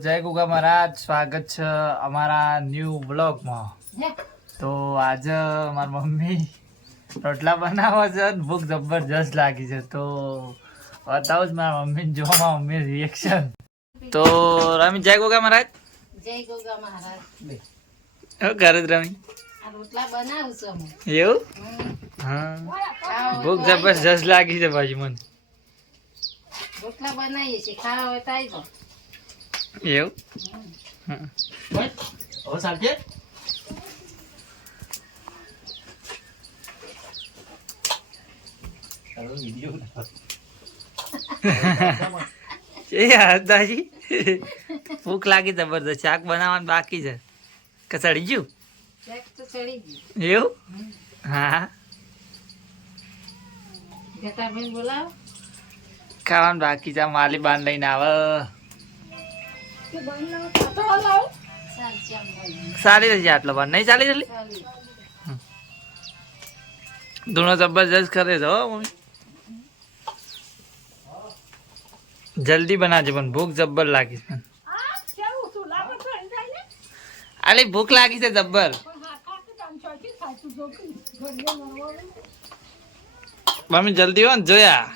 જય ગુગા મહારાજ સ્વાગત છે અમારા ન્યૂ બ્લોગમાં તો આજે મારી મમ્મી રોટલા બનાવવા છે અને ભૂખ જબરજસ્ત લાગી છે. તો બતાવું જ મારા મમ્મીને જો મારા મમ્મી રિએક્શન તો રમી જય ગોગા મહારાજ. જય ગોગા મહારાજ. ઘરે કરે છે રમી રોટલા બનાવું છું એવું. હા. ભૂખ જબરજસ્ત લાગી છે ભાજી મને. રોટલા બનાવીએ છીએ. ખાવા હોય તો આવી જાઓ. એવું? હમ. હા સાચે ભૂખ લાગી જબરદસ્ત. શાક બનાવવાનું બાકી છે. કે સડી ગયું? શાક તો ચડી ગયું. એવું? હા. ખાવાનું બાકી છે. માલી બાન લઈને આવે. સારી રહેશે આટલો બાર નહીં ચાલી ચાલી. ધૂણો જબરજસ્ત કરે છે હો, મમ્મી. જલ્દી બનાવજે પણ ભૂખ જબ્બર લાગી છે. અરે ભૂખ લાગી છે જબ્બર. મમ્મી, જલ્દી હો ને, જોયા.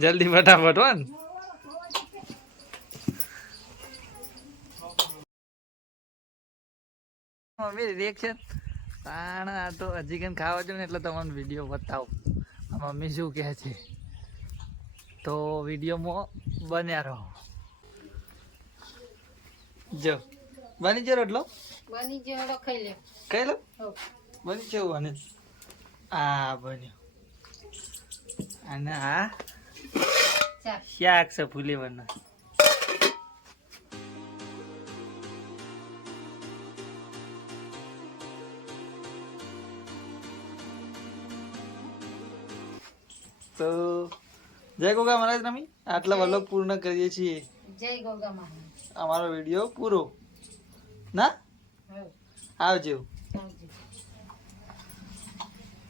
જલ્દી ફટાફટ હો ને. મમ્મી રિએક્શન પણ આ તો હજી કંઈ ખાવા જો ને એટલે તમને વીડિયો બતાવું. મમ્મી શું કહે છે? તો વિડીયોમાં બન્યા રહો. જો બની ગયો રોટલો? બની ગયો રોટલો ખાઈ લે. ખાઈ લો? બની છે બને આ બન્યો. અને આ શાક છે ફુલેવરના તો જય ગોગા મહારાજ રમી. આટલા વલ્લભ પૂર્ણ કરીએ છીએ. જય ગોગા મહારાજ. અમારો વીડિયો પૂરો. ના. આવજો.